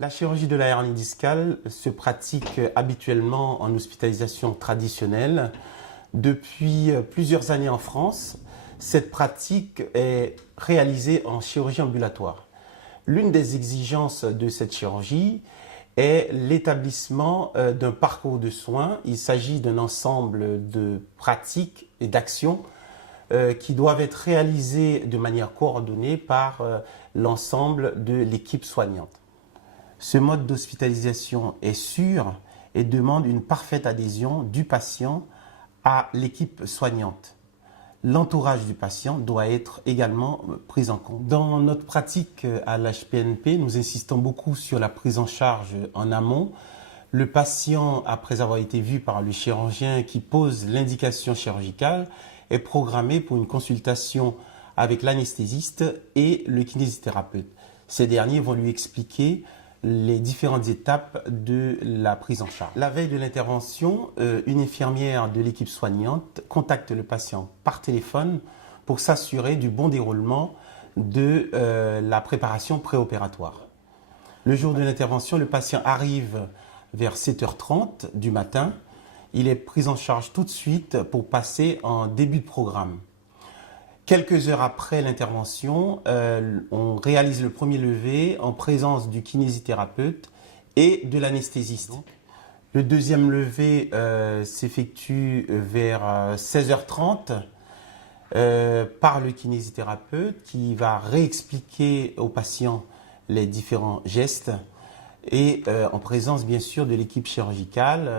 La chirurgie de la hernie discale se pratique habituellement en hospitalisation traditionnelle. Depuis plusieurs années en France, cette pratique est réalisée en chirurgie ambulatoire. L'une des exigences de cette chirurgie est l'établissement d'un parcours de soins. Il s'agit d'un ensemble de pratiques et d'actions qui doivent être réalisées de manière coordonnée par l'ensemble de l'équipe soignante. Ce mode d'hospitalisation est sûr et demande une parfaite adhésion du patient à l'équipe soignante. L'entourage du patient doit être également pris en compte. Dans notre pratique à l'HPNP, nous insistons beaucoup sur la prise en charge en amont. Le patient, après avoir été vu par le chirurgien qui pose l'indication chirurgicale, est programmé pour une consultation avec l'anesthésiste et le kinésithérapeute. Ces derniers vont lui expliquer les différentes étapes de la prise en charge. La veille de l'intervention, une infirmière de l'équipe soignante contacte le patient par téléphone pour s'assurer du bon déroulement de la préparation préopératoire. Le jour de l'intervention, le patient arrive vers 7h30 du matin. Il est pris en charge tout de suite pour passer en début de programme. Quelques heures après l'intervention, on réalise le premier lever en présence du kinésithérapeute et de l'anesthésiste. Le deuxième lever s'effectue vers 16h30 par le kinésithérapeute qui va réexpliquer au patient les différents gestes et en présence bien sûr de l'équipe chirurgicale,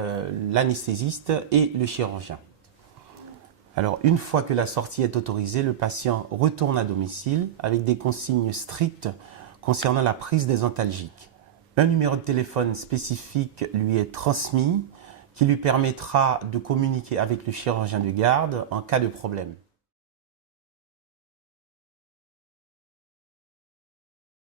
l'anesthésiste et le chirurgien. Alors, une fois que la sortie est autorisée, le patient retourne à domicile avec des consignes strictes concernant la prise des antalgiques. Un numéro de téléphone spécifique lui est transmis qui lui permettra de communiquer avec le chirurgien de garde en cas de problème.